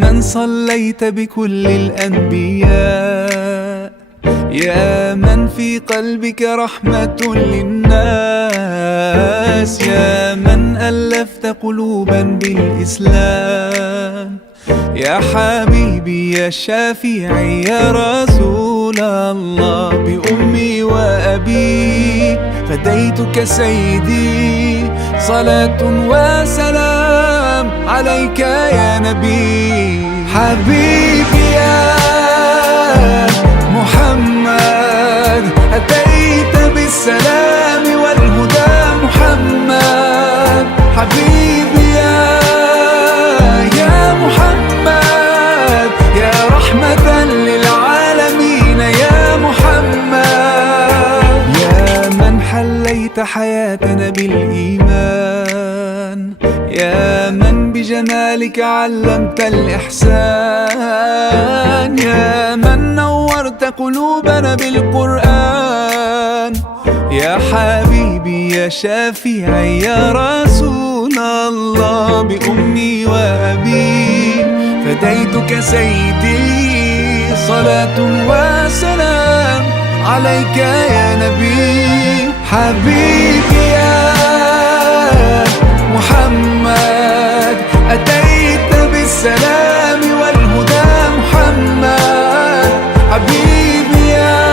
من صليت بكل الأنبياء، يا من في قلبك رحمة للناس، يا من ألفت قلوبا بالإسلام، يا حبيبي يا شافعي يا رسول الله، بأمي وأبي فديتك سيدي، صلاة وسلام عليك يا نبي. حبيبي يا محمد أتيت بالسلام والهدى محمد، حبيبي يا محمد يا رحمة للعالمين يا محمد، يا من حليت حياتنا بالإيمان، يا من بجمالك علمت الإحسان، يا من نورت قلوبنا بالقرآن، يا حبيبي يا شافعي يا رسول الله، بأمي وأبي فديتك سيدي، صلاة وسلام عليك يا نبي. حبيبي يا محمد أتيت بالسلام والهدى محمد، حبيبي يا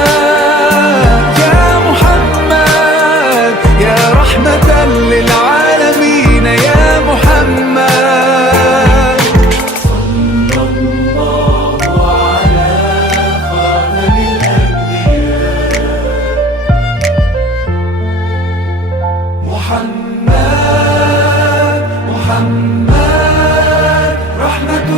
محمد يا رحمة للعالمين يا محمد. صلى الله على خاتم الأنبياء محمد، محمد رحمة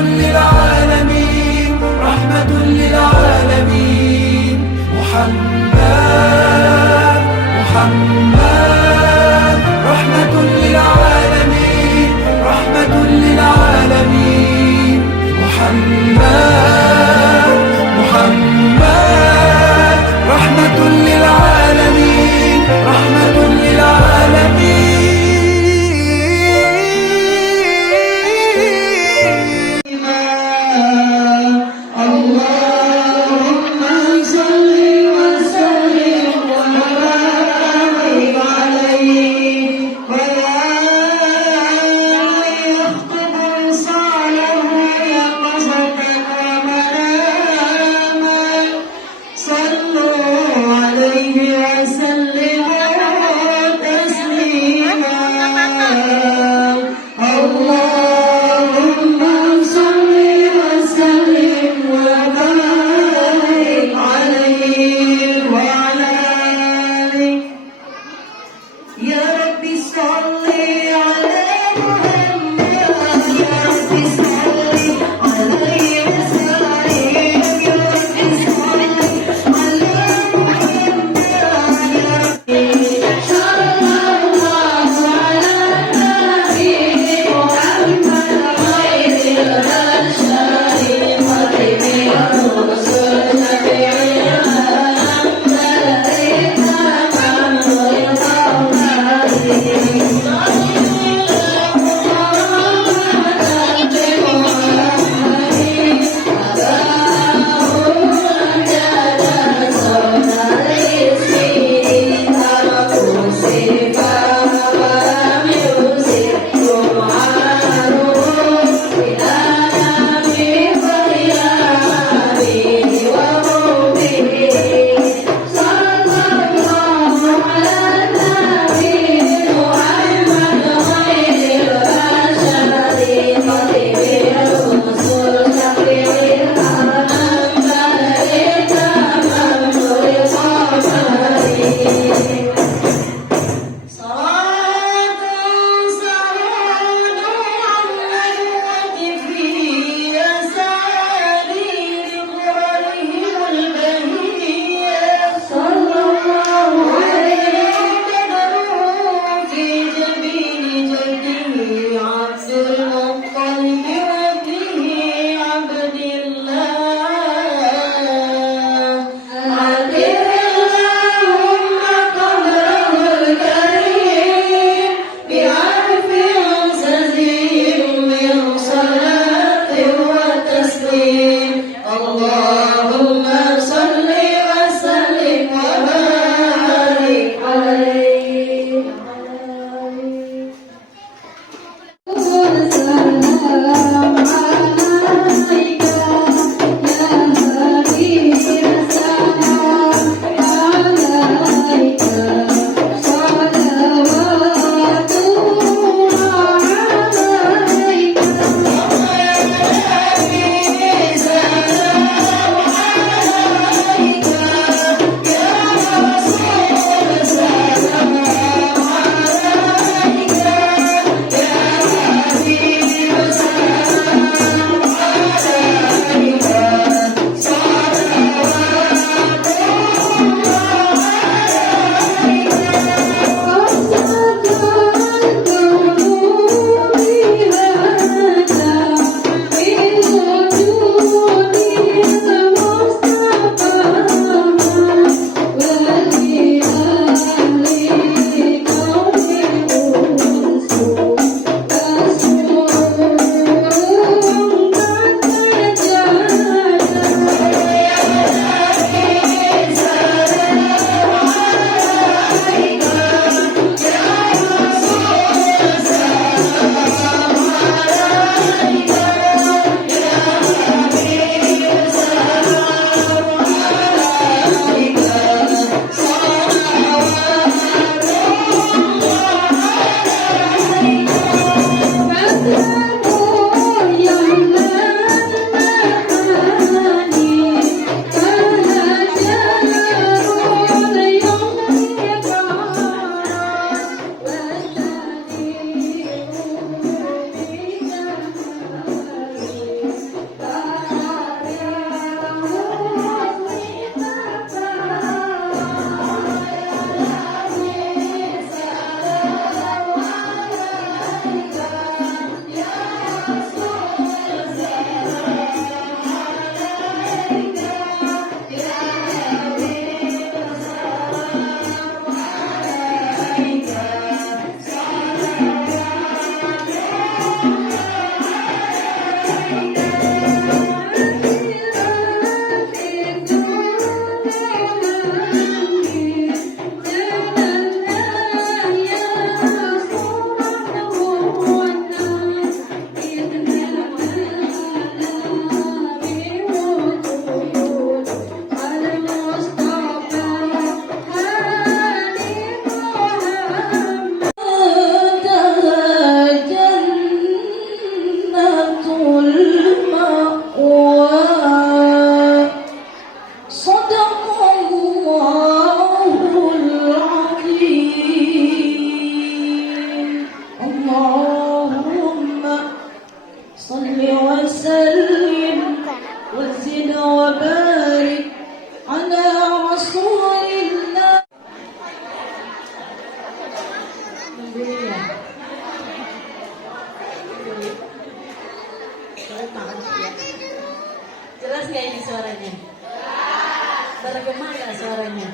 jawabannya.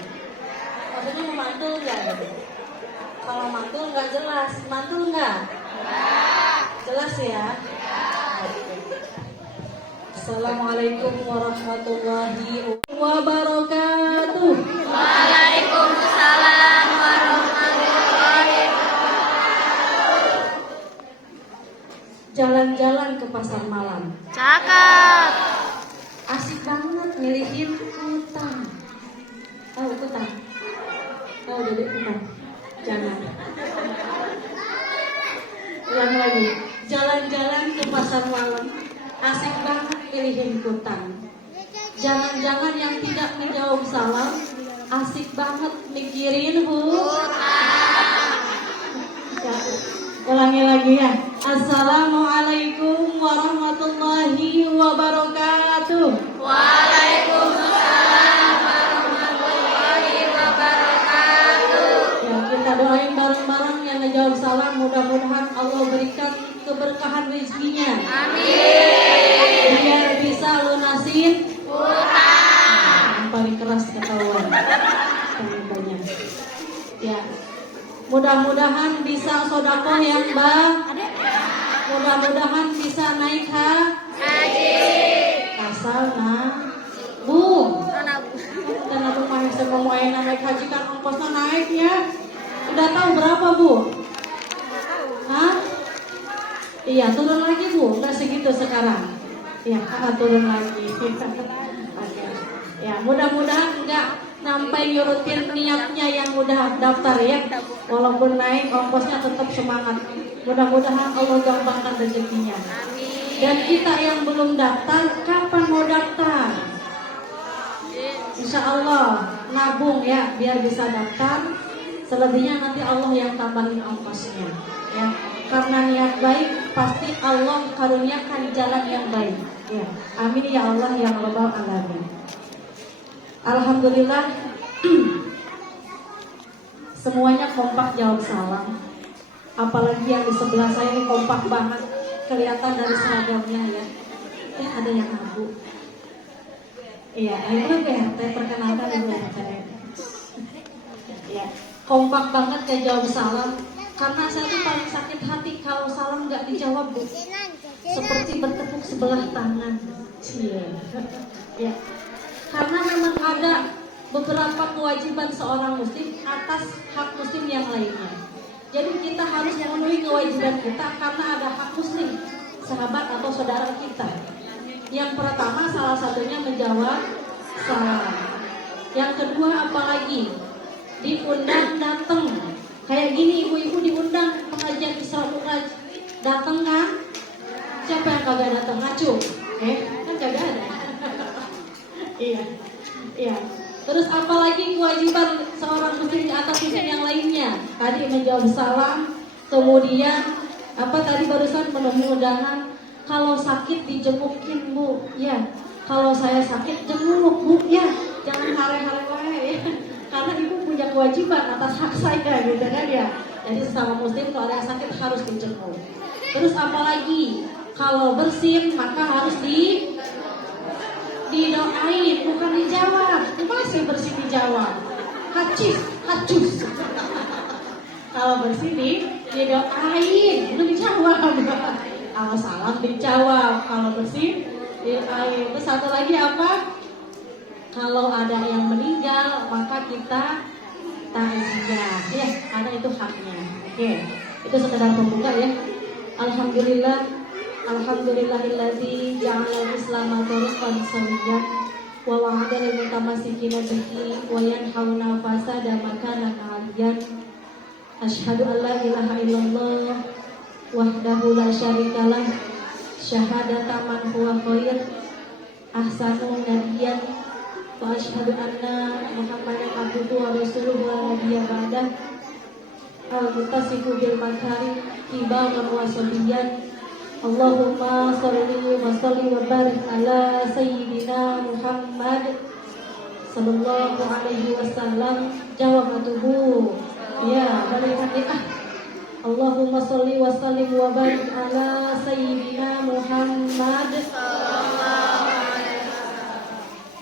Maksudnya memantul nggak? Kalau mantul nggak jelas, mantul nggak? Jelas ya? Assalamualaikum warahmatullahi wabarakatuh. Waalaikumsalam warahmatullahi wabarakatuh. Jalan-jalan ke pasar malam. Cakep. Asik banget milihin hutan. Tahu hutan? Tahu dedek hutan? Jangan. Ulang lagi. Jalan-jalan ke pasar malam. Asik banget milihin hutan. Jangan-jangan yang tidak menjawab salam. Asik banget mikirin hutan. Ya, ulangi lagi ya. Assalamualaikum warahmatullahi wabarakatuh. Waalaikumsalam warahmatullahi wabarakatuh. Ya, kita doain bareng-bareng yang ngejawab salam. Mudah-mudahan Allah berikan keberkahan rezekinya. Amin. Biar bisa lunasin Hutang. yang paling keras ketahuan. Banyak. Ya. Mudah-mudahan bisa sedekah yang mudah-mudahan bisa naik Haji. asal nabung. Kita nabung mah semua yang naik haji kan ongkosnya naik ya. Udah tahu berapa Bu? Hah? Iya turun lagi Bu, nggak segitu sekarang. Iya turun lagi. Ya mudah-mudahan nggak sampai nyurutin niatnya yang udah daftar ya. Walaupun naik ongkosnya tetap semangat. Mudah-mudahan Allah gampangkan rezekinya. Amin. Dan kita yang belum daftar, kapan mau daftar? Insya Allah nabung ya biar bisa daftar. Selebihnya nanti Allah yang tambahin ongkosnya ya. Karena niat baik pasti Allah karuniakan jalan yang baik ya. Amin ya Allah ya rabbal alamin. Alhamdulillah semuanya kompak jawab salam. Apalagi yang di sebelah saya ini kompak banget, kelihatan dari seragamnya ya. Ada yang ngaku. Iya, itu BRT, perkenalkan Ibu BRT. Ya, kompak banget ya jawab salam. Karena saya tuh paling sakit hati kalau salam nggak dijawab Bu. Seperti bertepuk sebelah tangan. Cie. Ya. Karena memang ada beberapa kewajiban seorang muslim atas hak muslim yang lainnya. Jadi kita harus memenuhi kewajiban kita karena ada hak muslim, sahabat atau saudara kita. Yang pertama salah satunya menjawab salam. Yang kedua apalagi diundang datang. Kayak gini ibu-ibu diundang pengajian Isra Mi'raj, datang kan? Siapa yang kagak datang? Ngacu? Kan kagak ada. Iya, iya. Terus apalagi kewajiban seorang muslim di atas muslim yang lainnya? Tadi menjawab salam, kemudian apa tadi barusan mudah-mudahan kalau sakit dijengukin Bu, ya. Kalau saya sakit jenguk Bu, ya. Jangan hare-hare ya. Karena ibu punya kewajiban atas hak saya gitu kan ya. Jadi sesama muslim kalau ada yang sakit harus dijenguk. Terus apalagi kalau bersin maka harus didoain, bukan dijawab. Masih bersih dijawab. Hacus. Kalau bersih didoain, itu dijawab. Kalau salam dijawab, kalau bersih didoain. Terus satu lagi apa? Kalau ada yang meninggal maka kita takziah. Ya, ada itu haknya. Oke. Itu sekedar pembuka ya. Alhamdulillahilladzi ja'ala al-islama tariqan sawiyyan wa wa'ada lil mutamassikina bihi wa yanhauna fasada makanan 'aliyan. Asyhadu an la ilaha illallah wahdahu la syarikalah syahadatan man huwa khair ahsanu nabiyyan wa asyhadu anna Muhammadan abduhu wa rasuluhu wa nabiyya ba'dah al-muttasifu bil makarim kibaran wa sabiyan. Allahumma salli wa sallim wa barik ala sayyidina Muhammad sallallahu alaihi wasallam. Jawab tubuh. Ya, balikan ya. Allahumma salli wa sallim wa barik ala sayyidina Muhammad sallallahu alaihi wasallam.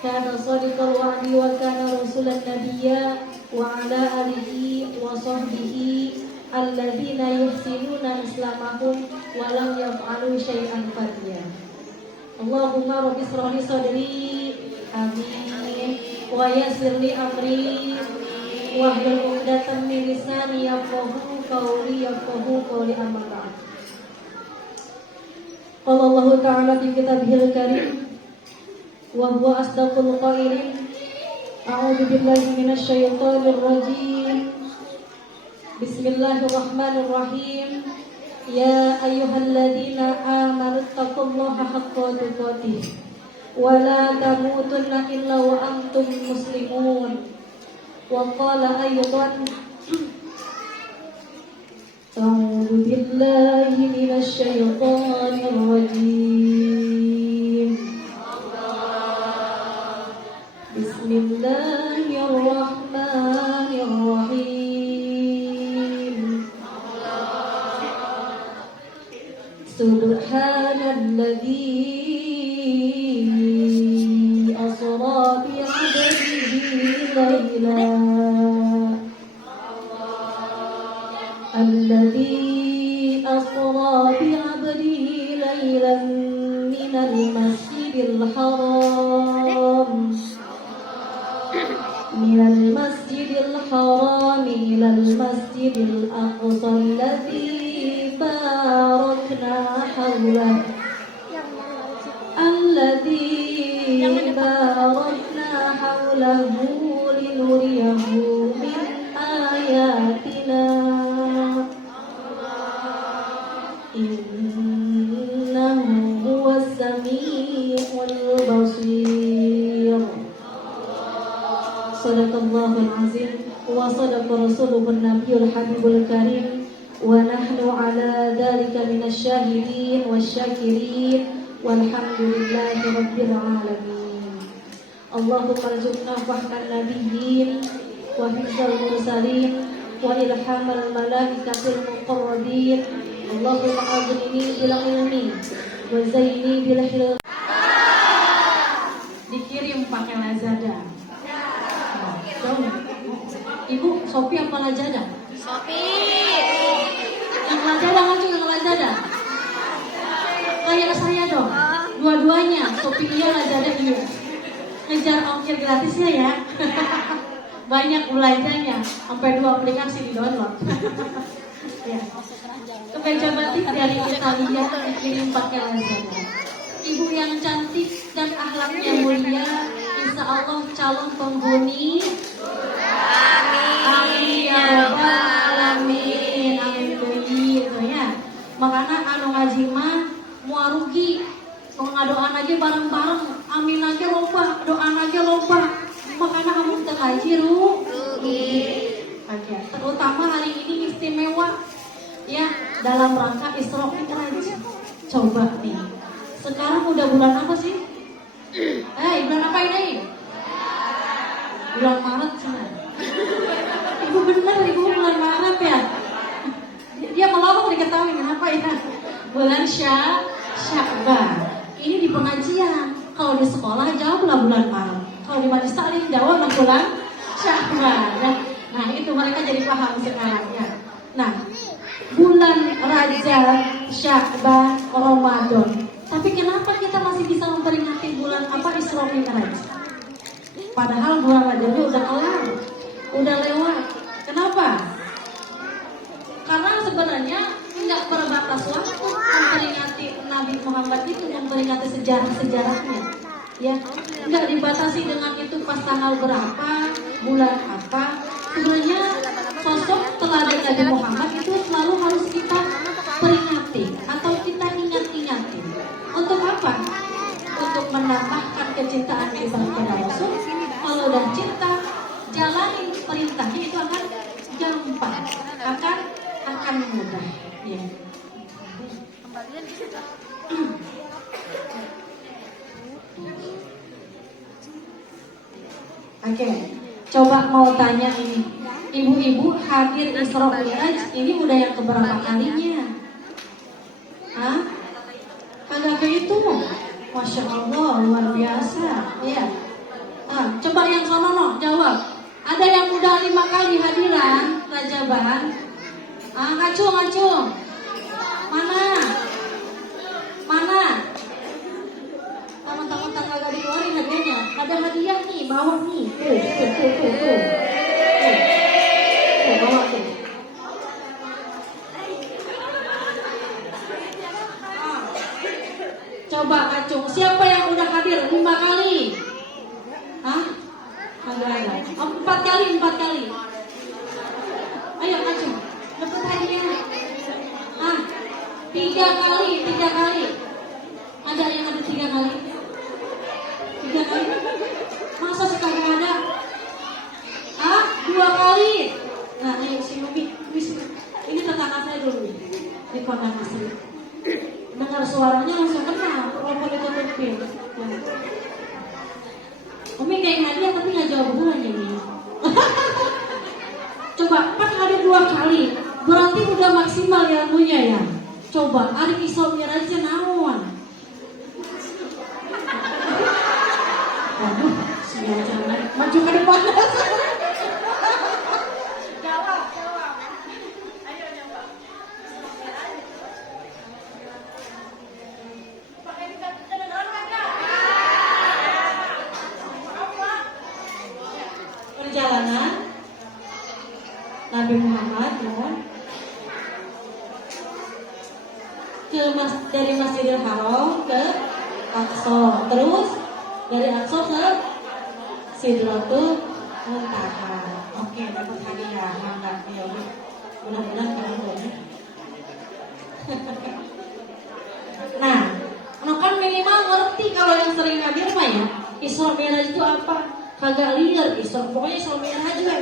kana shadiqal wa'di wa kana rasulan nabiyya wa ala alihi wa sahbihi alladzina yuhsinuna islamahum wa lam yaf'alu syai'an fadhiya. Allahumma rabbi shrah li sadri, amin, wa yassir li amri, wahlul 'uqdatam min lisani yafqahu qawli amma ba'd. Qala Allah ta'ala fi kitabihil karim wa huwa asdaqul qailin, a'udzu billahi minasy syaithanir rajim. Bismillahirrahmanirrahim. Ya ayyuhalladzina amanu taqullaha haqqa tuqatih wa la tamutunna illa wa antum muslimun. Wa qala aydan, a'udzu billahi minasy syaithanir rajim. Bismillahirrahmanirrahim. Subhanalladzi asra bi 'abdihi laylan, alladzi asra bi 'abdihi laylan minal masjidil haram ilal masjidil aqsa alladzi barakna hawlahu linuriyahu min ayatina innahu huwas samiul basir. Sadaqallahul azim wa sadaqa rasuluhun nabiyul habibul karim wa nahnu ala dhalika minasy syahidin wasyakirin walhamdulillahi rabbil alamin. Allahumma arzuqna fahman nabiyyin wa hifzal mursalin wa ilhamal malaikatil muqarrabin. Allahumma aghnini bil ilmi wa zaini bil hilm. Dikirim pakai Lazada. Ibu, Shopee apa Lazada? Shopee. Yang Lazada ngacu, yang Lazada. Kayak saya dong. Dua-duanya, Shopee iya, Lazada iya. Ngejar ongkir gratisnya ya. Banyak belanjanya, sampai 2 aplikasi di download. Ya. Kemeja batik dari Italia dikirim pakai Lazada. Ibu yang cantik dan akhlaknya mulia, insya Allah calon penghuni. Amin ya rabbal alamin. Amin begitu ya. Makanya anu ngaji mah mau rugi, ngadoan aja bareng-bareng. Amin aja loba, doan aja loba. Makanya kamu teu ngaji rugi. Oke, terutama hari ini istimewa ya dalam rangka Isra Mi'raj. Coba nih. Sekarang udah bulan apa sih? Bulan apa ini? Bulan Maret sih. Ibu bener, ibu bulan Maret ya. Dia melawak diketahui kenapa ya? Bulan Sya'ban. Ini di pengajian. Kalau di sekolah jawablah bulan Maret. Kalau di majelis taklim jawablah bulan Sya'ban. Nah itu mereka jadi paham sekarang ya. Nah bulan Rajab, Sya'ban, Ramadan. Tapi kenapa kita masih bisa memperingati bulan Isra Mi'raj? Padahal bulan Rajabnya udah kelar, udah lewat. Kenapa? Karena sebenarnya nggak berbatas waktu memperingati Nabi Muhammad itu, memperingati sejarah-sejarahnya. Ya, nggak dibatasi dengan itu pas tanggal berapa, bulan apa. Sebenarnya sosok teladan Nabi Muhammad itu selalu harus kita peringati atau kita ingat-ingati. Untuk apa? Untuk menambahkan kecintaan kita kepada Rasul. Kalau udah cinta, jalani perintahnya itu akan gampang, akan mudah. Ya. Oke, coba mau tanya ini, ibu-ibu hadir Isra Mi'raj ini udah yang keberapa kalinya? Hah? Kagak kehitung? Masya Allah, luar biasa. Ya, Coba yang sono jawab. Ada yang udah 5 kali hadiran Rajaban? Ngacung. Mana? Teman-teman kagak dikeluarin hadiahnya. Ada hadiah nih, bawa nih. Tuh. Bawa tuh. Coba Acung, siapa yang udah hadir 5 kali? Kagak ada. 4 kali. Ayo Acung, dapat hadiah. 3 kali. Ada yang ada 3 kali? 3 kali? Masa sekagak ada? 2 kali. Nah, ayo si Nobi, ini tetangga saya dulu di Kota Asri. Dengar suaranya langsung kenal, walaupun ditutupin. Umi kayak hadiah tapi nggak jawab beneran ya Umi. Coba kan hadir 2 kali, berarti udah maksimal ilmunya ya. Coba hari isomir aja naon. Waduh, siapa jangan maju ke depan. Jawab. Ayo jawab. Pakai kedengaran enggak? Perjalanan Nabi Muhammad ya, dari Masjidil Haram ke Aqsa, terus dari Aqsa ke Sidratul Muntaha. Oke, dapat hadiah, mangga ya. Mudah-mudahan kamu ya. Nah, kan minimal ngerti kalau yang sering hadir mah ya. Isra Mi'raj itu apa? Kagak liar pokoknya Isra Mi'raj juga.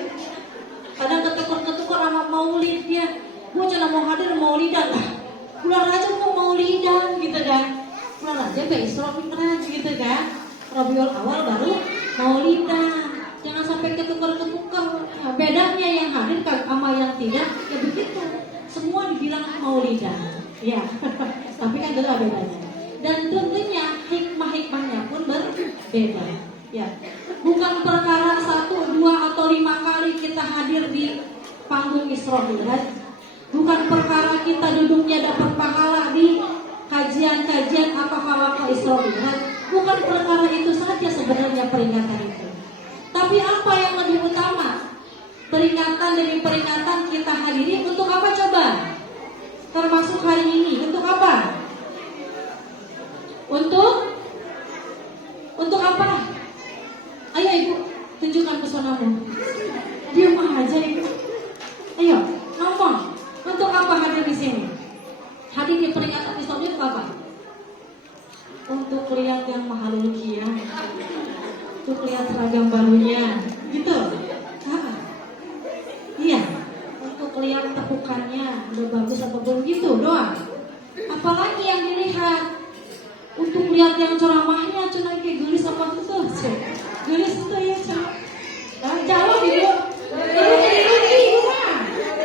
Kadang ketukar sama maulid ya. Gue cina mau hadir maulidan lah. Bulan Rajab kok maulidan gitu kan. Bulan Rajab ya Isra Mi'raj gitu kan. Rabiul Awal baru maulidan. Jangan sampai ketukar. Nah, bedanya yang hadir sama yang tidak ya begitu. Semua dibilang maulidan. Ya. Tapi kan ada bedanya. Dan tentunya hikmah-hikmahnya pun berbeda. Ya. Bukan perkara 1, 2 atau 5 kali kita hadir di panggung Isra Mi'raj. Bukan perkara kita duduknya dapat pahala di kajian-kajian atau halaqah Isra Mi'raj. Bukan perkara itu saja sebenarnya peringatan itu. Tapi apa yang lebih utama? Peringatan demi peringatan kita hadiri untuk apa coba? Termasuk hari ini untuk apa? Untuk apa? Ayo Ibu, tunjukkan pesonamu. Diam aja Ibu. Ayo, ngomong. Untuk apa hadir di sini? Hadir di peringatan Isra Mi'raj apa? Untuk lihat yang Mahalul Qiyam. Untuk lihat seragam barunya. Gitu. Iya. Untuk lihat tepukannya udah bagus apa belum gitu doang. Apalagi yang dilihat? Untuk lihat yang ceramahnya cuma kayak gelis apa tuh? Gelis itu ya cuma. Jawab Ibu. Ibu jadi rugi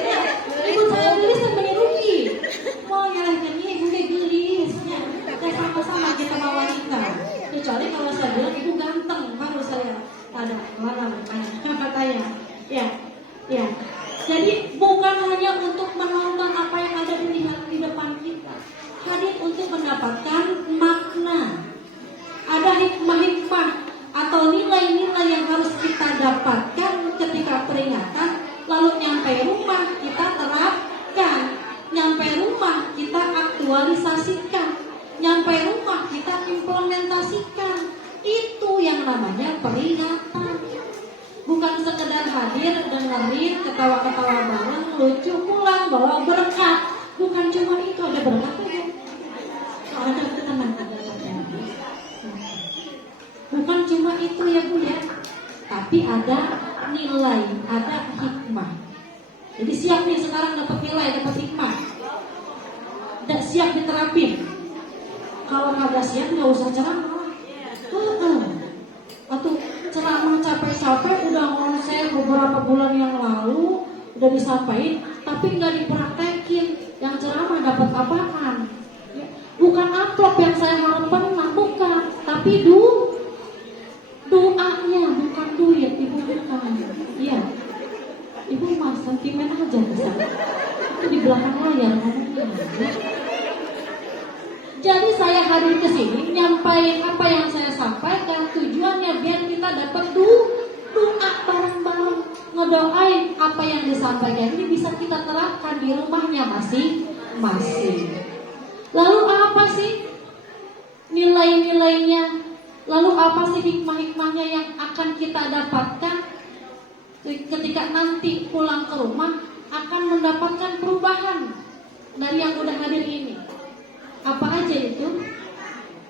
ya. Ibu saya gelis dan beri rugi. Mau nyalahin Ibu kayak gelis ya. Dan sama-sama kita sama wanita. Kecuali kalau saya bilang Ibu ganteng, baru saya ada mana katanya. Ya. Jadi bukan hanya untuk menonton apa yang ada di depan kita. Hadir untuk mendapatkan makna. Ada hikmah-hikmah atau nilai-nilai yang harus kita dapatkan ketika peringatan. Lalu nyampe rumah kita terapkan. Nyampe rumah kita aktualisasikan. Nyampe rumah kita implementasikan. Itu yang namanya peringatan. Bukan sekedar hadir, dengerin, ketawa-ketawa bareng, lucu, pulang, bawa berkat. Bukan cuma itu, ada berkatnya. Ada tenang, ada. Bukan cuma itu ya Bu ya. Tapi ada nilai, ada hikmah. Jadi siap nih sekarang dapat nilai, dapat hikmah. Dan siap diterapin. Kalau nggak siap nggak usah ceramah. Atau ceramah capek-capek udah konser beberapa bulan yang lalu udah disampaikan, tapi nggak dipraktekin. Yang ceramah dapat apaan? Ya, bukan amplop yang saya harapkan, bukan. Tapi doanya, bukan sentimen aja bisa. Itu di belakang layar ngomongnya. Jadi saya hadir ke sini nyampaikan apa yang saya sampaikan, tujuannya biar kita dapat doa bareng-bareng, ngedoain apa yang disampaikan ini bisa kita terapkan di rumahnya masing-masing. Lalu apa sih nilai-nilainya? Lalu apa sih hikmah-hikmahnya yang akan kita dapatkan ketika nanti pulang ke rumah akan mendapatkan perubahan dari yang udah hadir ini? Apa aja itu?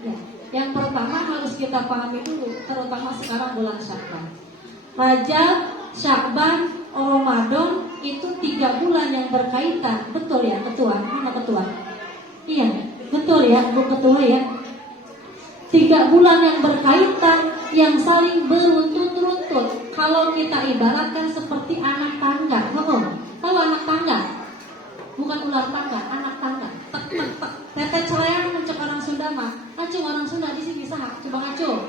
Ya, yang pertama harus kita pahami dulu, terutama sekarang bulan Sya'ban. Rajab, Sya'ban, Ramadan itu 3 bulan yang berkaitan. Betul ya ketua? Mana ketua? Iya, betul ya Bu Ketua ya. 3 bulan yang berkaitan, yang saling beruntut-runtut. Kalau kita ibaratkan seperti anak tangga, tahu anak tangga? Bukan ular tangga, anak tangga. Tek tek tek. Tete celayan mencek orang Sunda mah. Acung orang Sunda di sini bisa nggak? Coba ngacung.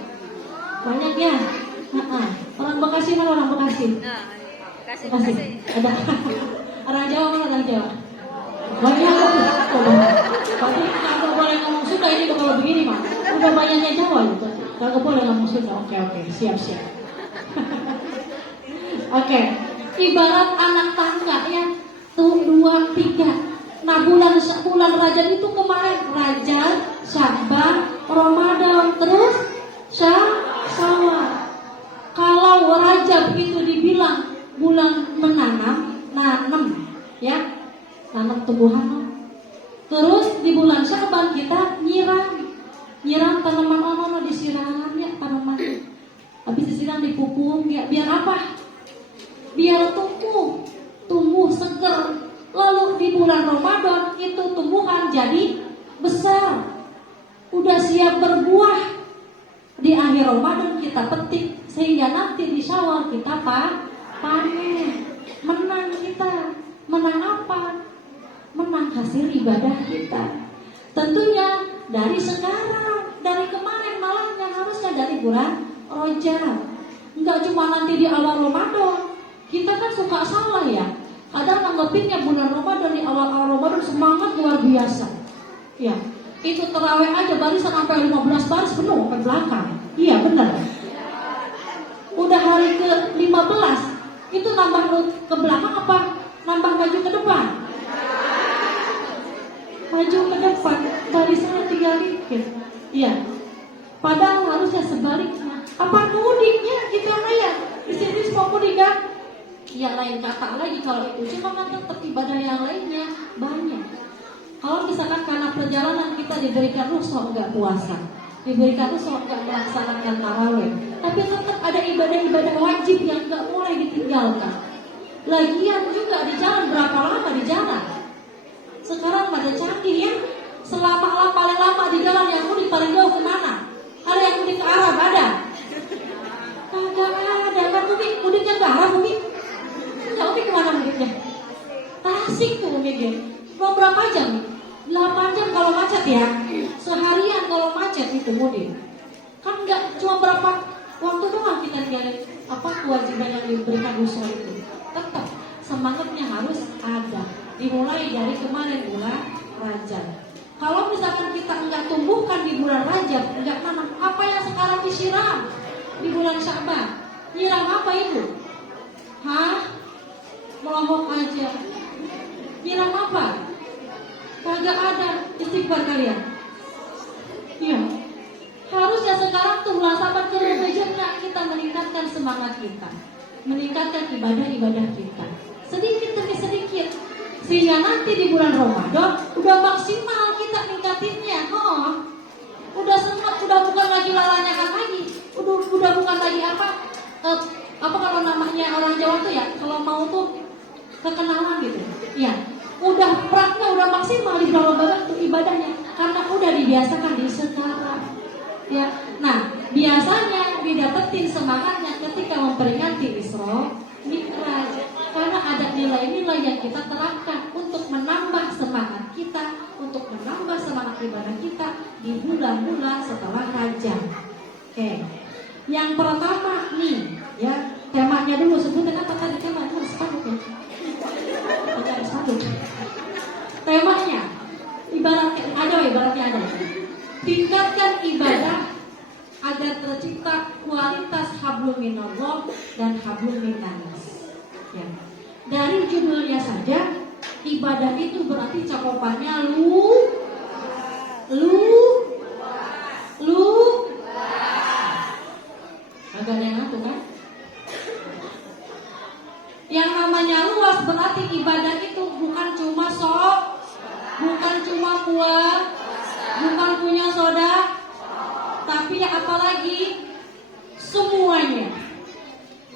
Banyak ya. Orang Bekasi mana orang Bekasi? Bekasi. Ada. Orang Jawa mana orang Jawa? Banyak. Berarti kalau boleh ngomong Sunda ini kalau begini mah. Udah banyaknya Jawa gitu. Kalau boleh ngomong Sunda. Oke, siap. Oke. Ibarat anak tangga ya. Tuh 2, 3. Nah bulan Rajab itu kemarin Rajab, Sya'ban, Ramadan, terus Syawal. Kalau Rajab itu dibilang bulan nanam ya, tanam tumbuhan. Terus di bulan Sya'ban kita nyiram tanaman ono disiram ya tanaman. Habis disiram dipupuk ya biar apa? Biar tumbuh seger. Lalu di bulan Ramadan itu tumbuhan jadi besar, udah siap berbuah. Di akhir Ramadan kita petik sehingga nanti di Syawal kita panen. Menang kita. Menang apa? Menang hasil ibadah kita. Tentunya dari sekarang, dari kemarin malahnya harusnya dari bulan Rajab. Enggak cuma nanti di awal Ramadan. Kita kan suka salah ya. Kadang nanggepinnya bulan Ramadan di awal-awal Ramadan semangat luar biasa. Ya, itu terawih aja barisan sampai 15 baris penuh sampai belakang. Iya benar. Udah hari ke-15 itu nambah ke belakang apa? Nambah maju ke depan? Maju ke depan, barisannya 3 dikit. Iya. Padahal harusnya sebaliknya. Apa mudiknya kita ya? Di sini semua mudik kan? Ya lain kata lagi kalau itu cuma kan tetap ibadah yang lainnya banyak. Kalau misalkan karena perjalanan kita diberikan rukhsah enggak puasa, diberikan rukhsah enggak melaksanakan tarawih, tapi tetap ada ibadah-ibadah wajib yang enggak boleh ditinggalkan. Lagian juga di jalan berapa lama di jalan? Sekarang pada canggih ya. Selama paling lama di jalan yang mudik paling jauh kemana? Ada yang mudik ke Arab ada? Kagak ada kan mudiknya ke Arab mudik. Ya Umi kemana mudiknya? Tasik tuh mudiknya. Mau berapa jam? 8 jam kalau macet ya. Seharian kalau macet itu mudik. Kan nggak cuma berapa waktu doang kita tinggalin kewajiban yang diberikan rukhsah itu. Tetap semangatnya harus ada. Dimulai dari kemarin bulan Rajab. Kalau misalkan kita enggak tumbuhkan di bulan Rajab, enggak tanam apa yang sekarang disiram di bulan Sya'ban. Nyiram apa itu? Melohok aja. Nyiram apa? Kagak ada istighfar kalian. Iya. Harusnya sekarang tuh bulan Sya'ban kemudiannya kita meningkatkan semangat kita, meningkatkan ibadah-ibadah kita. Sedikit demi sedikit. Sehingga nanti di bulan Ramadan udah maksimal kita ningkatinnya. Udah semangat, udah bukan lagi lalanyakan lagi. Udah bukan lagi apa kalau namanya orang Jawa tuh ya, kalau mau tuh kekenalan gitu. Ya, udah praknya udah maksimal di bulan Ramadan tuh ibadahnya karena udah dibiasakan di sekarang. Ya. Nah, biasanya didapetin semangatnya ketika memperingati Isra Mi'raj. Karena ada nilai-nilai yang kita terapkan untuk menambah semangat kita, untuk menambah semangat ibadah kita di bulan-bulan setelah Rajab. Oke. Yang pertama nih, ya temanya dulu, sebutin apa tadi temanya? Sepatu ya. dari judulnya saja, ibadah itu berarti cakupannya agak ada yang ngatur kan? Yang namanya luas berarti ibadah itu bukan cuma bukan cuma buah, bukan punya soda, tapi apalagi semuanya.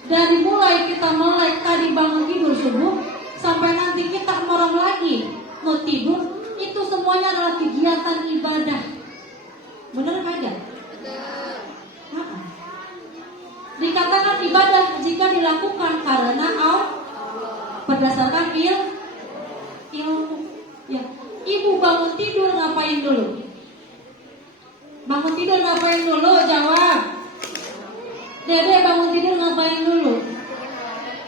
Dari mulai kita melek tadi bangun tidur subuh sampai nanti kita merem lagi mau tidur, itu semuanya adalah kegiatan ibadah. Benar kagak? Dikatakan ibadah jika dilakukan karena berdasarkan ilmu. Ya. Ibu bangun tidur ngapain dulu? Bangun tidur ngapain dulu? Jawab. Dede bangun tidur ngapain dulu?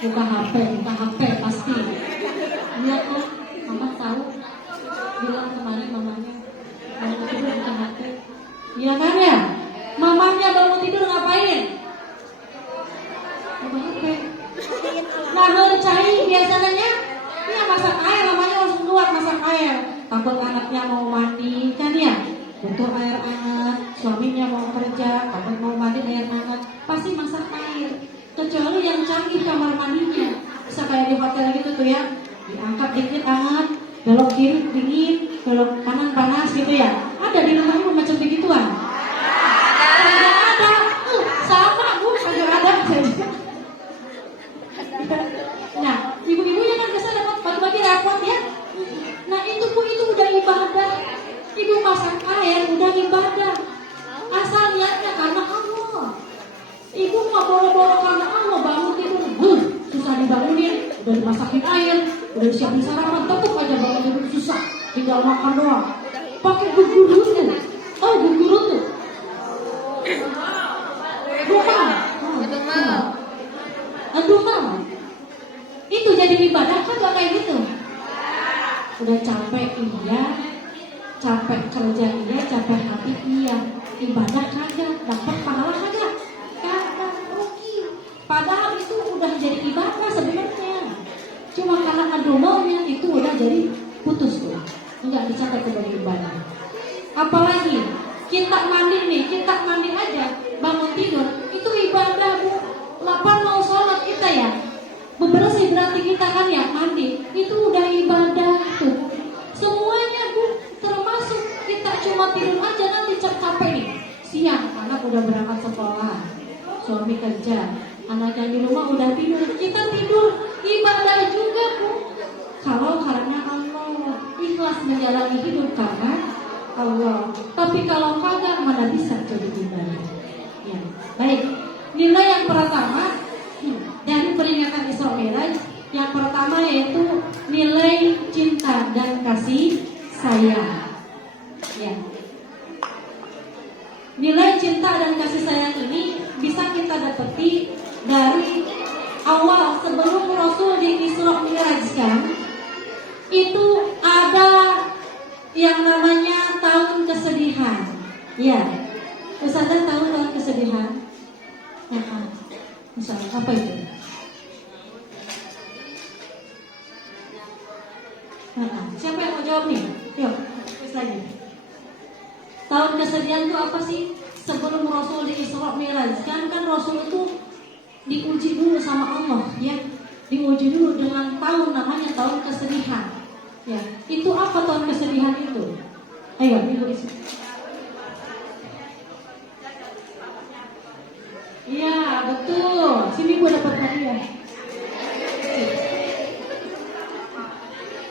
Buka HP pasti. Iya kok, mama tahu. Bilang kemarin mamanya bangun tidur buka HP. Iya kan ya? Mamanya bangun tidur ngapain? Buka HP. Nah, cari biasanya ya masak air, namanya langsung keluar masak air. Takut anaknya mau mandi kan ya? Butuh air hangat, suaminya mau kerja, takut mau mandi air hangat, pasti masak air. Kecuali yang canggih kamar mandinya, bisa kayak di hotel gitu tuh ya, diangkat dikit hangat, belok kiri dingin, belok kanan panas gitu ya. Ada di rumahnya macam begituan? Ada, sama bu, ada. Nah, ibu-ibunya kan biasa dapat pagi-pagi repot ya. Nah itu bu, itu udah ibadah. Ibu masak air udah ibadah. Asal niatnya karena Allah. Ibu nggak boro-boro karena Allah bangun tidur, susah dibangunin, udah dimasakin air, udah disiapin sarapan, tetep aja bangun tidur susah, tinggal makan doang. Pakai guguru tuh, guguru tuh. Aduh mam, itu jadi ibadah kan gak kayak gitu. Udah capek iya, capek kerja iya, capek hati iya, ibadah kagak, dapat pahala kagak, rugi. Padahal itu udah jadi ibadah sebenarnya, cuma karena adomalnya itu udah jadi putus tuh, nggak dicatat sebagai ibadah. Apalagi kita mandi aja, bangun tidur itu ibadah bu. Lapan mau sholat kita ya, bebersih berarti kita kan ya mandi, itu udah ibadah tuh. Semuanya bu, termasuk kita cuma tidur aja nanti capek nih. Siang anak udah berangkat sekolah, suami kerja, anak yang di rumah udah tidur, kita tidur, ibadah juga bu. Kalau karena Allah, ikhlas menjalani hidup karena Allah. Tapi kalau kagak mana bisa jadi ibadah. Ya, baik. Nilai yang pertama dari peringatan Isra Mi'raj, yang pertama yaitu nilai cinta dan kasih sayang. Ya. Nilai cinta dan kasih sayang ini bisa kita dapati dari awal sebelum Rasul di Isra Mi'rajkan. Itu ada yang namanya tahun kesedihan. Ya. Ustazah tahu tahun kesedihan? Misalnya apa itu? Siapa yang mau jawab nih? Yuk, terus lagi. Tahun kesedihan itu apa sih? Sebelum Rasul di Isra Mi'raj kan Rasul itu diuji dulu sama Allah ya. Diuji dulu dengan tahun namanya tahun kesedihan. Ya, itu apa tahun kesedihan itu? Ayo, ibu di sini. Iya betul, sini gue dapat hadiah.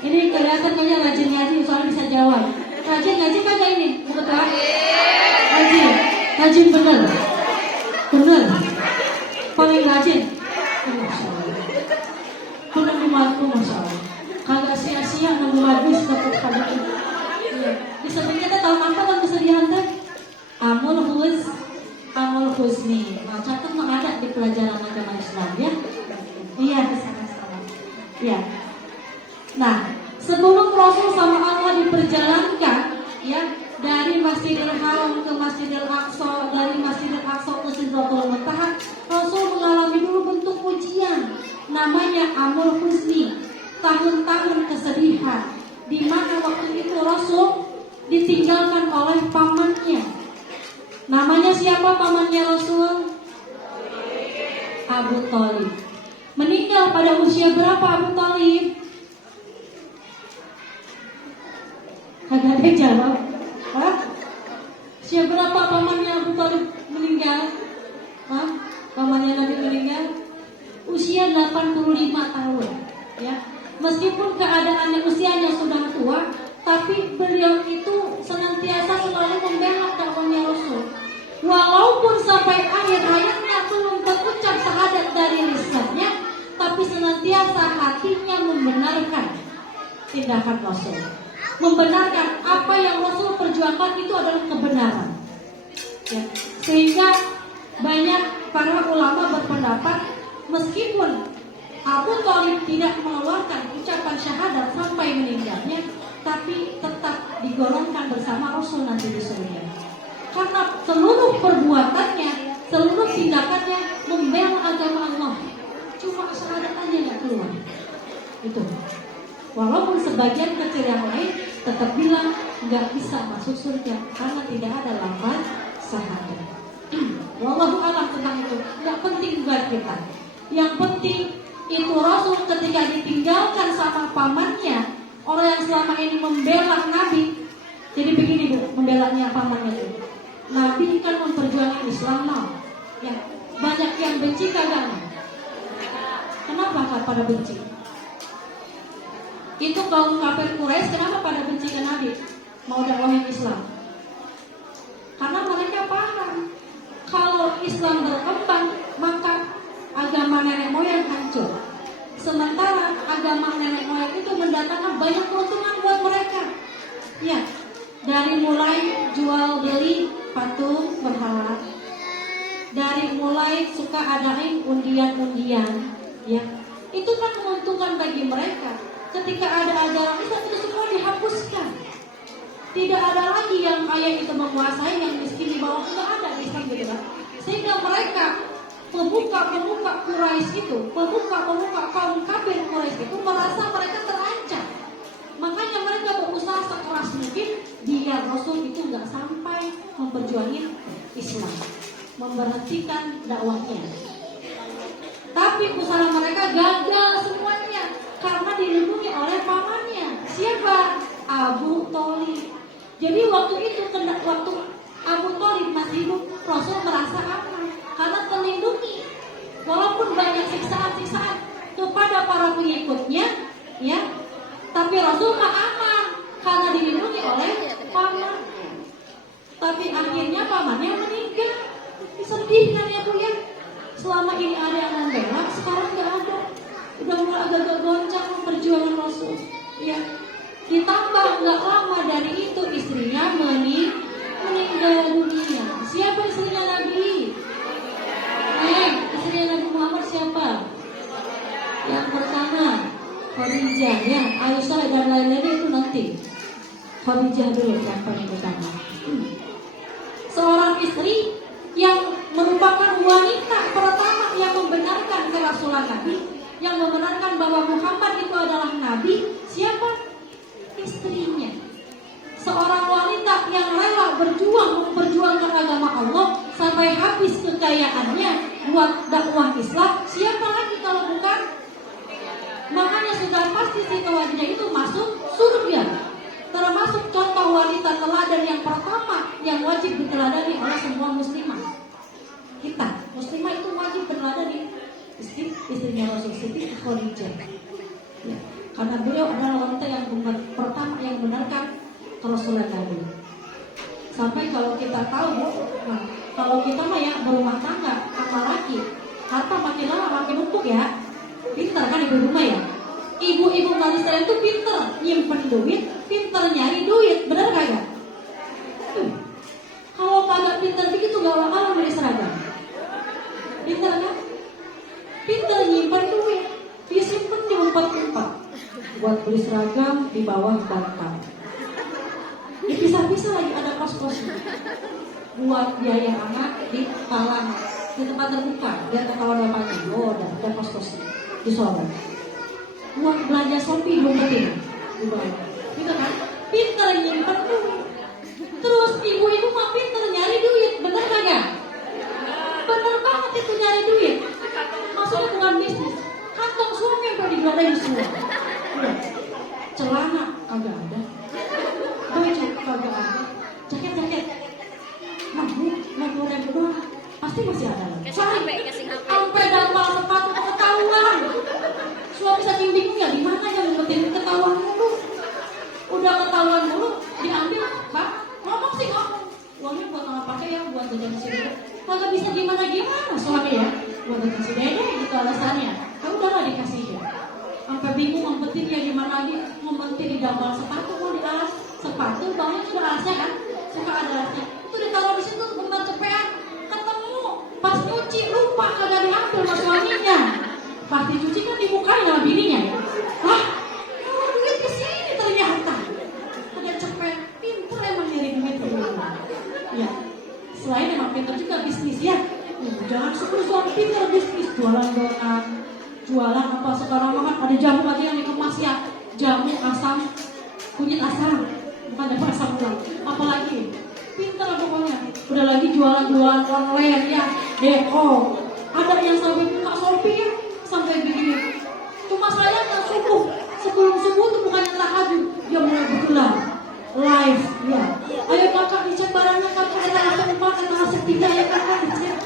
Ini kelihatan kayaknya rajin ngaji, soalnya bisa jawab. Rajin ngaji kagak ini? Betul? Rajin bener, paling rajin. Masya Allah. Bener dimantu, Masya Allah. Kagak sia-sia nunggu habis dapat hadiah. Di sebelumnya kita tahu apa tahun kesedihan teh? Amul husni. Nah, catat ada di pelajaran agama Islam ya. Iya, kesana-sana. Ya. Nah, sebelum Rasul sama Allah diperjalankan ya dari Masjidil Haram ke Masjidil Aqsa, dari Masjidil Aqsa ke Sidratul Muntaha, Rasul mengalami dulu bentuk ujian namanya Amul Husni. bertahun-tahun kesedihan, di mana waktu itu Rasul ditinggalkan oleh pamannya. Namanya siapa pamannya Rasul? Abu Thalib. Meninggal pada usia berapa Abu Thalib? Kagak ada yang jawab. Hah? Usia berapa pamannya Abu Thalib meninggal? Hah? Pamannya Nabi meninggal? Usia 85 tahun. Ya. Meskipun keadaannya usianya sudah tua, tapi beliau itu senantiasa selalu membela dakwahnya Rasul. Walaupun sampai akhir hayatnya belum terucap syahadat dari lisannya, tapi senantiasa hatinya membenarkan tindakan Rasul. Membenarkan apa yang Rasul perjuangkan itu adalah kebenaran. Ya. Sehingga banyak para ulama berpendapat meskipun Abu Thalib tidak mengeluarkan ucapan syahadat sampai meninggalnya, tapi tetap digolongkan bersama Rasul nanti di surga. Karena seluruh perbuatannya, seluruh tindakannya membela agama Allah. Cuma syahadat aja nggak keluar. Itu. Walaupun sebagian kecil yang lain tetap bilang nggak bisa masuk surga karena tidak ada lafaz syahadat. Wallahu a'lam tentang itu. Nggak penting buat kita. Yang penting itu Rasul ketika ditinggalkan sama pamannya, orang yang selama ini membela Nabi. Jadi begini Bu, membelanya pamannya itu. Nabi kan memperjuangkan Islam now. Ya, banyak yang benci kagak? Kenapa kak pada benci? Itu kaum kafir Quraisy kenapa pada benci ke Nabi? Mau dakwahin Islam? Karena mereka paham kalau Islam berkembang maka agama nenek moyang hancur. Sementara agama nenek moyang itu mendatangkan banyak keuntungan buat mereka. Ya, dari mulai jual beli patung berhala, dari mulai suka adain undian-undian, ya, itu kan menguntungkan bagi mereka. Ketika ada ajaran Islam itu semua dihapuskan. Tidak ada lagi yang kaya itu menguasai, yang miskin di bawah, tidak ada di Islam gitu kan. Sehingga mereka pemuka-pemuka Quraisy itu, pemuka-pemuka kaum kafir Quraisy itu merasa mereka terancam. Makanya mereka berusaha sekeras mungkin biar Rasul itu nggak sampai memperjuangin Islam, memberhentikan dakwahnya. Tapi usaha mereka gagal semuanya karena dilindungi oleh pamannya. Siapa? Abu Thalib. Jadi waktu itu, waktu Abu Thalib masih hidup, Rasul merasa aman karena terlindungi. Walaupun banyak siksaan-siksaan kepada para pengikutnya, ya, tapi Rasul mah aman karena dilindungi oleh pamannya. Tapi akhirnya pamannya meninggal. Sedih kan ya Bu ya? Selama ini ada yang membela, sekarang nggak ada. Udah mulai agak-agak goncang perjuangan Rasul. Ya, ditambah nggak lama dari itu istrinya meninggal dunia. Siapa istrinya Nabi? Istrinya Nabi Muhammad siapa? Yang pertama Khadijah, ya, Aisyah dan lain-lain itu nanti. Khadijah dulu yang paling utama. Seorang istri yang merupakan wanita pertama yang membenarkan kerasulan Nabi, yang membenarkan bahwa Muhammad itu adalah Nabi. Siapa? Istrinya. Seorang wanita yang rela berjuang memperjuangkan agama Allah sampai habis kekayaannya buat dakwah Islam. Siapa lagi kalau bukan? Makanya sudah pasti Siti Khadijah itu masuk surga. Termasuk contoh wanita teladan yang pertama yang wajib diteladani oleh semua muslimah. Kita muslimah itu wajib meneladani istrinya Rasul, Siti Khadijah. Ya, karena beliau adalah wanita yang pertama yang membenarkan kerasulan Nabi. Sampai kalau kita tahu, nah, kalau kita mah ya berumah tangga sama laki, harta makin lama makin numpuk ya. Pintar kan ibu rumah ya. Ibu-ibu Malaysia itu pintar nyimpen duit, pintar nyari duit, benar kagak? Kalau kagak pintar begitu gak bakalan beli seragam. Pintar kan? Pintar nyimpen duit, disimpen di tempat-tempat buat beli seragam di bawah bantal. Bisa-bisa lagi ada kos-kosnya buat biaya anak di talang, di tempat terbuka biar ketahuan bapaknya. Oh, ada kos-kosnya di Solo. Buat belanja Shopee bawah. Gitu kan? Pinter nyimpen duit. Terus ibu-ibu mah pinter nyari duit, bener kagak? Bener banget itu nyari duit. Maksudnya bukan bisnis. Kantong suami yang digadain semua. Celana kagak ada, baju kagak ada, jaket $60.000 doang, pasti masih ada. Sampai dampal sepatu ketahuan. Suami saking bingung ya gimana yang ngumpetin ketahuan dulu. Udah ketahuan dulu, diambil, Pak. Ngomong sih ngomong. Uangnya buat apa pakai ya, buat jajan si dede. Kagak bisa gimana suami ya, buat jajan si dede gitu alasannya. Kamu udahlah dikasih ya. Sampai bingung ngumpetin ya gimana lagi, ngumpetin di dampal sepatu mau di alas sepatu, bawahnya sudah alasnya kan, suka ada alasnya. Itu ditaruh di situ bentar cepean, ketemu pas nyuci lupa kagak diambil sama suaminya. Pas dicuci kan dibukain sama bininya ya. Hah? Oh, duit kesini ternyata. Ada cepet, pinter emang nyari duit dulu. Ya, selain emang pinter juga bisnis ya. Jangan syukur suami pinter bisnis, jualan donat, jualan apa sekarang kan ada jamu aja yang dikemas ya, jamu asam, kunyit asam, bukan ada asam ulang. Apalagi pinter pokoknya. Udah lagi jualan online ya, deko. Ada yang sampai buka Shopee ya, sampai begini. Cuma saya nggak subuh, sebelum subuh tuh bukannya tahajud, dia mulai bergelar live ya. Ayo kakak dicek barangnya, kakak ada asam 4, ada asam 3 ya kakak dicek.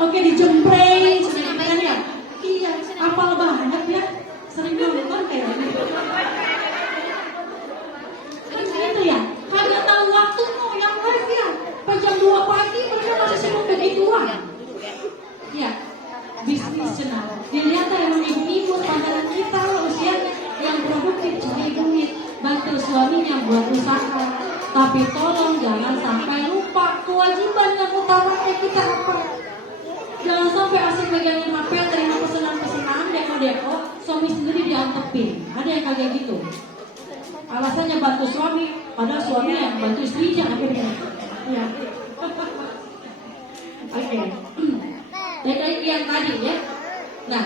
Oke, dijemprein sedikit ya. Iya, apal banget ya. Sering nonton kayaknya. Kan gitu ya. Kagak tahu waktu mau yang live ya. Pas jam 2 pagi mereka masih sibuk begituan. Ya, bisnis channel. Dilihat emang ibu-ibu pandangan kita usianya yang produktif cari duit, bantu suaminya buat usaha. Tapi tolong jangan sampai lupa kewajiban yang utamanya kita apa. Jangan sampai asik megangin HP, terima pesanan-pesanan, deko-deko, suami sendiri diantepin. Ada yang kayak gitu. Alasannya bantu suami, padahal suami yang bantu istrinya akhirnya. Ya. Oke. Dari yang tadi ya. Nah,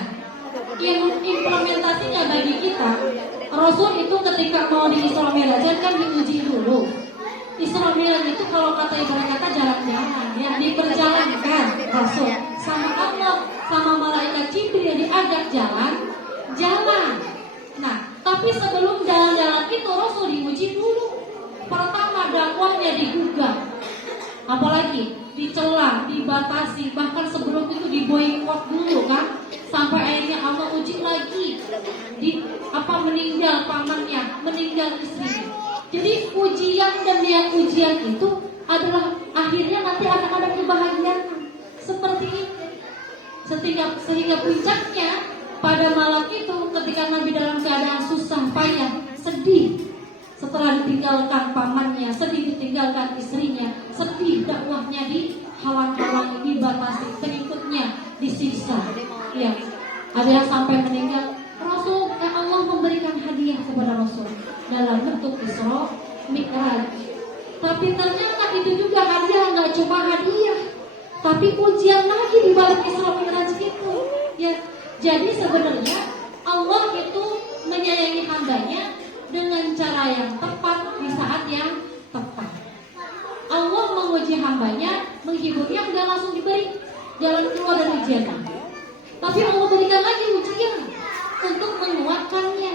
yang implementasinya bagi kita, Rasul itu ketika mau di Isra Mi'raj kan diuji dulu. Isra Mi'raj itu kalau kata ibarat kata jalan-jalan, ya diperjalankan Rasul sama Allah, sama malaikat Jibril diajak jalan. Nah, tapi sebelum jalan-jalan itu Rasul diuji dulu. Pertama dakwahnya digugat, apalagi dicela, dibatasi, bahkan sebelum itu diboikot dulu kan, sampai akhirnya Allah uji lagi, meninggal pamannya, meninggal istrinya. Jadi ujian demi ujian itu adalah akhirnya nanti akan ada kebahagiaan seperti itu. Sehingga puncaknya pada malam itu ketika Nabi dalam keadaan susah payah, sedih setelah ditinggalkan pamannya, sedih ditinggalkan istrinya, sedih dakwahnya dihalang-halangi, dibatasi, pengikutnya disiksa. Ya, ada yang sampai meninggal. Rasul, Allah memberikan hadiah kepada Rasul dalam bentuk Isra Mi'raj. Tapi ternyata itu juga hadiah, nggak cuma hadiah, tapi ujian lagi di balik Isra Mi'raj itu. Ya, jadi sebenarnya Allah itu menyayangi hambanya dengan cara yang tepat di saat yang tepat. Allah menguji hambanya, menghiburnya, nggak langsung diberi jalan keluar dari ujiannya. Tapi Allah berikan lagi ujian untuk menguatkannya.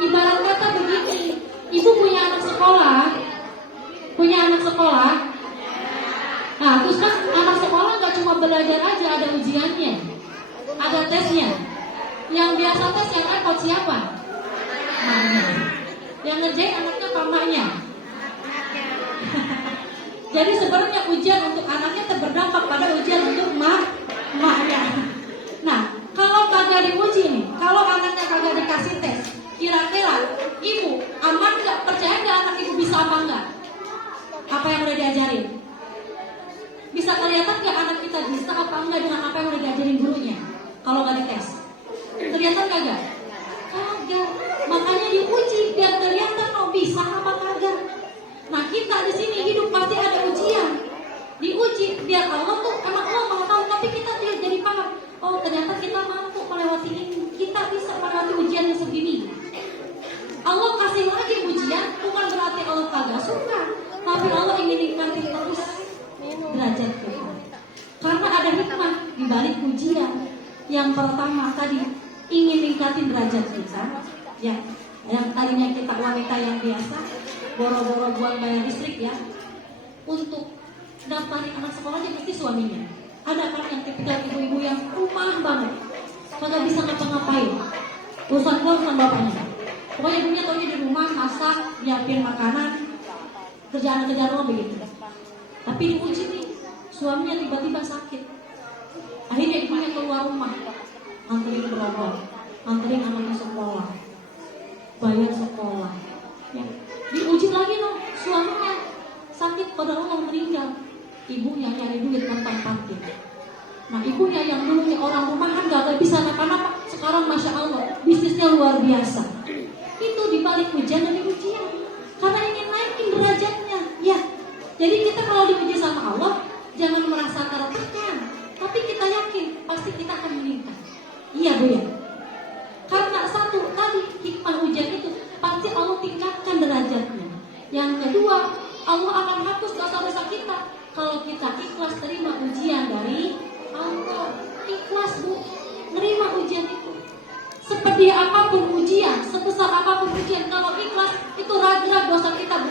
Ibarat kata begini, ibu punya anak sekolah, nah terus kan anak sekolah nggak cuma belajar aja, ada ujiannya, ada tesnya. Yang biasa tes yang repot siapa? Mamanya. Yang ngerjain anaknya pamannya. Jadi sebenarnya ujian untuk anaknya berdampak pada ujian untuk maknya. Nah, kalau kagak diuji nih, kalau anaknya kagak dikasih tes, kira-kira ibu aman nggak, percaya nggak anak ibu bisa apa enggak? Apa yang udah diajarin? Bisa kelihatan nggak anak kita bisa apa enggak dengan apa yang udah diajarin gurunya? Kalau nggak dites, kelihatan kagak? Kagak. Makanya diuji biar kelihatan mau bisa apa kagak. Nah, kita di sini hidup pasti ada ujian. Diuji biar Allah tuh emang Allah mau tahu, tapi kita jadi paham. Oh, ternyata kita mampu melewati ini. Kita bisa melewati ujian yang segini. Yang pertama tadi ingin ningkatin derajat kita, ya. Yang tadinya kita wanita yang biasa, boro-boro buat bayar listrik ya, untuk daftarin anak sekolah aja mesti suaminya. Ada kan yang tipikal ibu-ibu yang rumah banget, kagak bisa ngapa-ngapain, urusan keluar urusan bapaknya. Pokoknya ibunya taunya di rumah masak, nyiapin makanan, kerjaan rumah begitu. Tapi diuji nih, suaminya tiba-tiba sakit. Akhirnya ibunya keluar rumah, anterin berobat, anterin anaknya sekolah, bayar sekolah. Ya. Diuji lagi loh, suaminya sakit pada Allah meninggal. Ibunya nyari duit tentang parkir. Nah ibunya yang dulunya orang rumahan gak bisa napa-napa, sekarang Masya Allah bisnisnya luar biasa. Itu dibalik ujian dan ujian, karena ingin naikin derajatnya. Ya, jadi kita kalau diuji sama Allah jangan merasa tertekan, tapi kita yakin pasti kita akan meningkat. Iya Bu ya. Karena satu tadi hikmah ujian itu pasti Allah tingkatkan derajatnya. Yang kedua, Allah akan hapus dosa-dosa kita kalau kita ikhlas terima ujian dari Allah. Ikhlas Bu, nerima ujian itu. Seperti apapun ujian, sebesar apapun ujian, kalau ikhlas itu raja dosa kita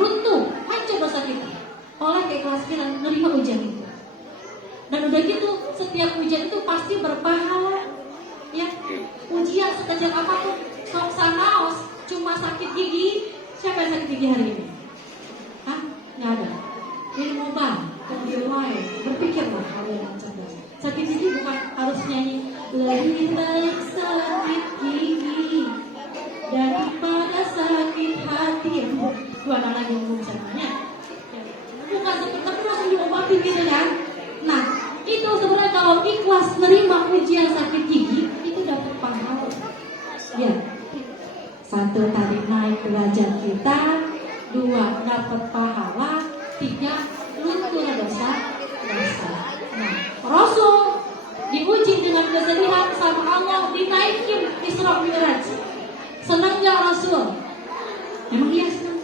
runtuh, hancur dosa kita. Oleh keikhlasan nerima ujian itu. Dan udah gitu, setiap ujian itu pasti berpahala. Ya, ujian sekecil apapun, sok sanaos, cuma sakit gigi. Siapa yang sakit gigi hari ini? Hah? Nggak ada. Minum obat, kemudian berpikirlah hal yang cerdas. Sakit gigi bukan harus nyanyi lebih baik sakit gigi daripada sakit hati. Dua anak lagi yang bisa nanya. Bukan seperti tapi langsung diobatin gitu kan? Nah, itu sebenarnya kalau ikhlas nerima ujian sakit gigi itu dapat pahala. Ya, satu tadi naik derajat kita, dua dapat pahala, tiga luntur dosa. Nah, Rasul diuji dengan kesedihan sama Allah, dinaikin Isra Mi'raj. Senangnya Rasul, emang iya senang.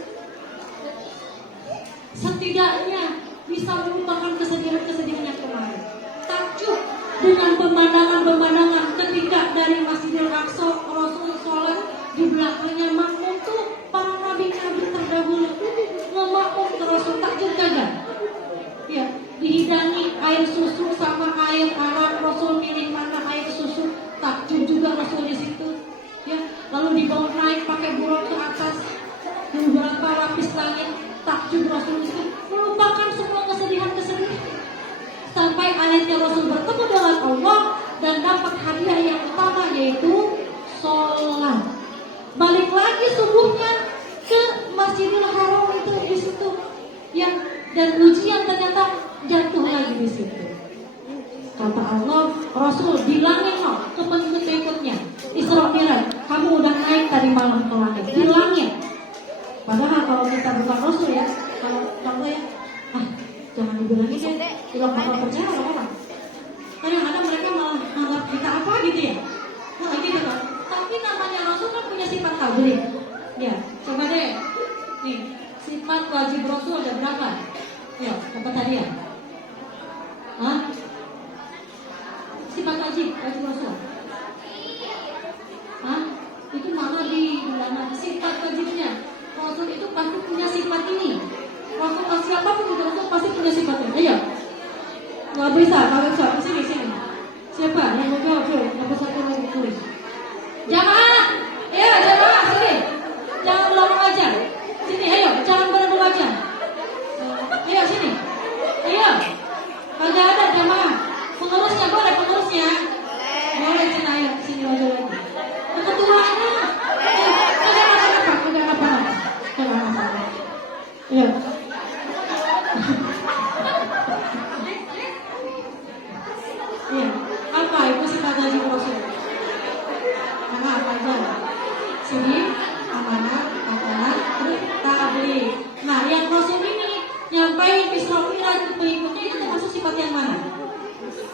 Setidaknya bisa melupakan kesedihan-kesedihan yang kemarin. Takjub dengan pemandangan-pemandangan ketika dari Masjidil Aqsa Rasul sholat di belakangnya makmum tuh para nabi-nabi terdahulu memakmum ke Rasul. Takjub kagak? Ya, dihidangi air susu sama air arak. Rasul milih mana air susu, takjub juga Rasul di situ. Ya, lalu dibawa naik pakai burung ke atas beberapa lapis langit, takjub Rasul itu melupakan semua kesedihan-kesedihan. Sampai akhirnya Rasul bertemu dengan Allah dan dapat hadiah yang utama yaitu sholat. Balik lagi subuhnya ke Masjidil Haram itu di situ. Yang dan ujian ternyata jatuh lagi di situ. Kata Allah, Rasul bilangin ke pengikut-pengikutnya, Isra Mi'raj, kamu udah naik tadi malam ke langit, bilangin. Padahal kalau kita bukan Rasul ya, kalau ya, jangan dibilangin deh, tidak bakal percaya orang. Kadang-kadang mereka malah anggap kita apa gitu ya, nah gitu kan. Tapi namanya Rasul kan punya sifat tabligh. Ya, coba deh, nih sifat wajib Rasul ada berapa? Ya, apa tadi ya? Hah? Sifat wajib Rasul. Hah? Itu mana di mana sifat wajibnya? Rasul itu pasti punya sifat ini. Rasul siapapun itu Rasul pasti punya sifat ini. Ayo. Nggak bisa, kalau bisa sini. Siapa yang mau jawab? Nggak bisa tulis. Jamaah, ya jamaah sini. Jangan berlama aja. Sini, ayo, jangan berlama aja. Ayo sini. Ayo. Kagak ada jamaah. Pengurusnya boleh pengurusnya. Boleh sini ayo sini aja lagi. Ketuanya. Kagak apa. Iya. Iya. Apa itu sifat wajib Rasul? Apa aja? Sini, amanah, tabligh. Nah, yang Rasul ini nyampein Isra Mi'raj ke pengikutnya itu termasuk sifat yang mana?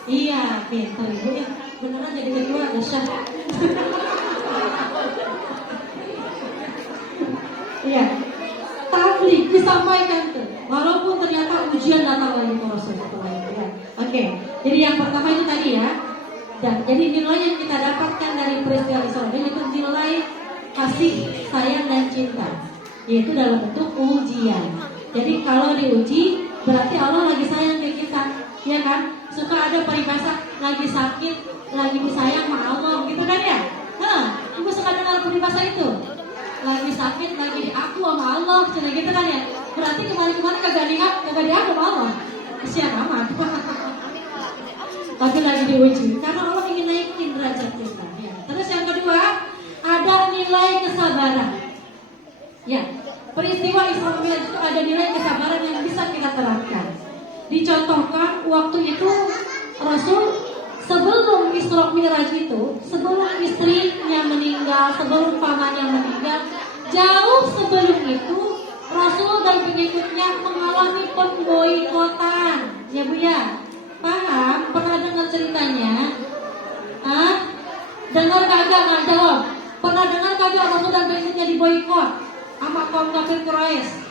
Iya, pintar ibu ya. Beneran jadi ketua dahsyat. Iya. Tabligh disampaikan tuh, walaupun ternyata ujian datang lagi ke Rasul. Ya. Oke, jadi yang pertama itu tadi ya. Dan jadi kasih sayang dan cinta, yaitu dalam bentuk ujian. Jadi kalau diuji berarti Allah lagi sayang ke kita, ya kan? Suka ada peribahasa lagi sakit, lagi disayang sama Allah, gitu kan ya? Ibu suka dengar peribahasa itu? Lagi sakit, lagi diaku sama Allah, cina gitu kan ya? Berarti kemarin-kemarin kagak diaku sama Allah. Kasihan amat. Tapi lagi diuji, karena Allah ingin naikin derajat kita. Ya. Terus yang kedua, ada nilai kesabaran. Ya, peristiwa Isra Mi'raj itu ada nilai kesabaran yang bisa kita terapkan. Dicontohkan waktu itu Rasul sebelum Isra Mi'raj itu, sebelum istrinya meninggal, sebelum pamannya meninggal, jauh sebelum itu Rasul dan pengikutnya mengalami pemboikotan. Ya Bu ya, paham? Pernah dengar ceritanya? Dengar kagak? Nggak jawab. Pernah dengar kagak Rasul dan pengikutnya diboikot sama kaum kafir Quraisy?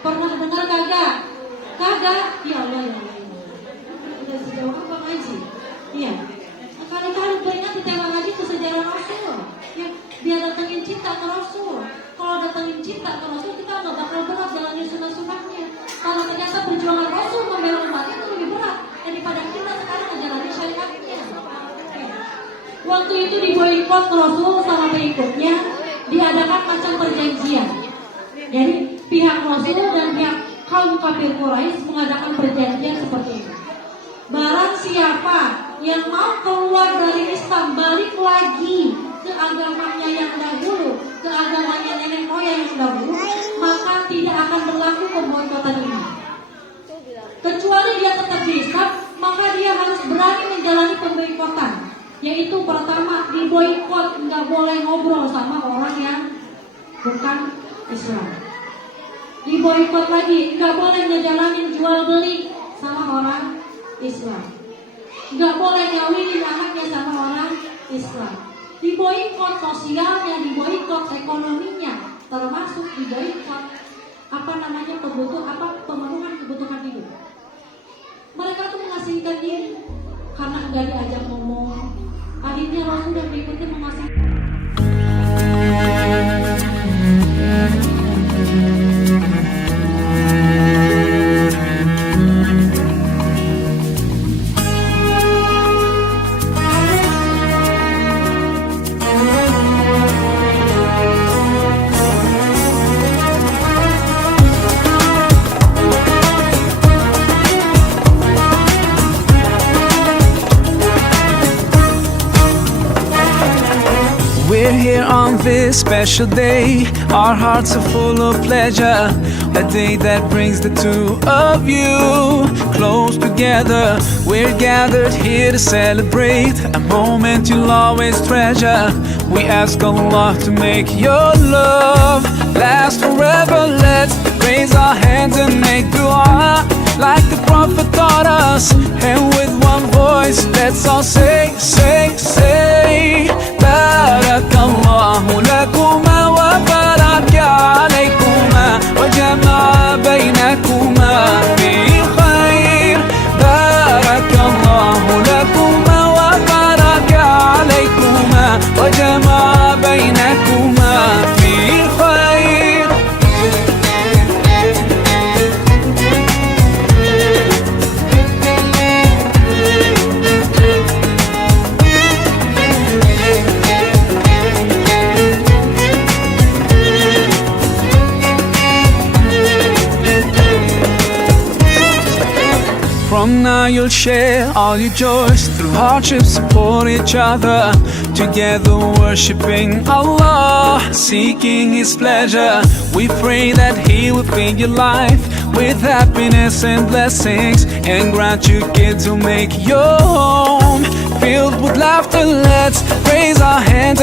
Pernah dengar kagak? Kagak? Ya Allah, ya Allah. Udah sejauh apa ngaji? Iya. Kali-kali beringat di tema ngaji ke sejarah Rasul. Ya, biar datengin cinta ke Rasul. Kalau datengin cinta ke Rasul, kita nggak bakal berat jalanin sunah-sunahnya. Kalau ternyata perjuangan Rasul membela umatnya itu lebih berat daripada kita sekarang ngejalanin syariatnya. Waktu itu diboikot Rasul sama pengikutnya, diadakan macam perjanjian. Jadi pihak Rasul dan pihak kaum kafir Quraisy mengadakan perjanjian seperti ini. Barang siapa yang mau keluar dari Islam, balik lagi ke agamanya yang dahulu, ke agamanya nenek moyang yang dahulu, maka tidak akan berlaku pemboikotan ini. Kecuali dia tetap di Islam, maka dia harus berani menjalani pemboikotan. Yaitu pertama, diboikot, nggak boleh ngobrol sama orang yang bukan Islam. Diboikot lagi, nggak boleh ngejalanin jual beli sama orang Islam. Nggak boleh ngawinin anaknya sama orang Islam. Diboikot sosialnya, diboikot ekonominya, termasuk diboikot pemenuhan kebutuhan hidup. Mereka tuh mengasingkan diri karena nggak diajak ngomong. Akhirnya Rasul dan berikutnya mengasingkan. We're here on this special day. Our hearts are full of pleasure. A day that brings the two of you close together. We're gathered here to celebrate a moment you'll always treasure. We ask Allah to make your love last forever. Let's raise our hands and make dua like the Prophet taught us. And with one voice, let's all say, say, say, Barakallahu lakuma wa baraka alaykuma wa jama'a baynakuma fi khair. Barakallahu lakuma wa baraka alaykuma wa jama'a baynakuma fi khair. From now you'll share all your joys. Through hardships support each other. Together worshipping Allah, seeking His pleasure. We pray that He will fill your life with happiness and blessings, and grant you kids who make your home filled with laughter. Let's raise our hands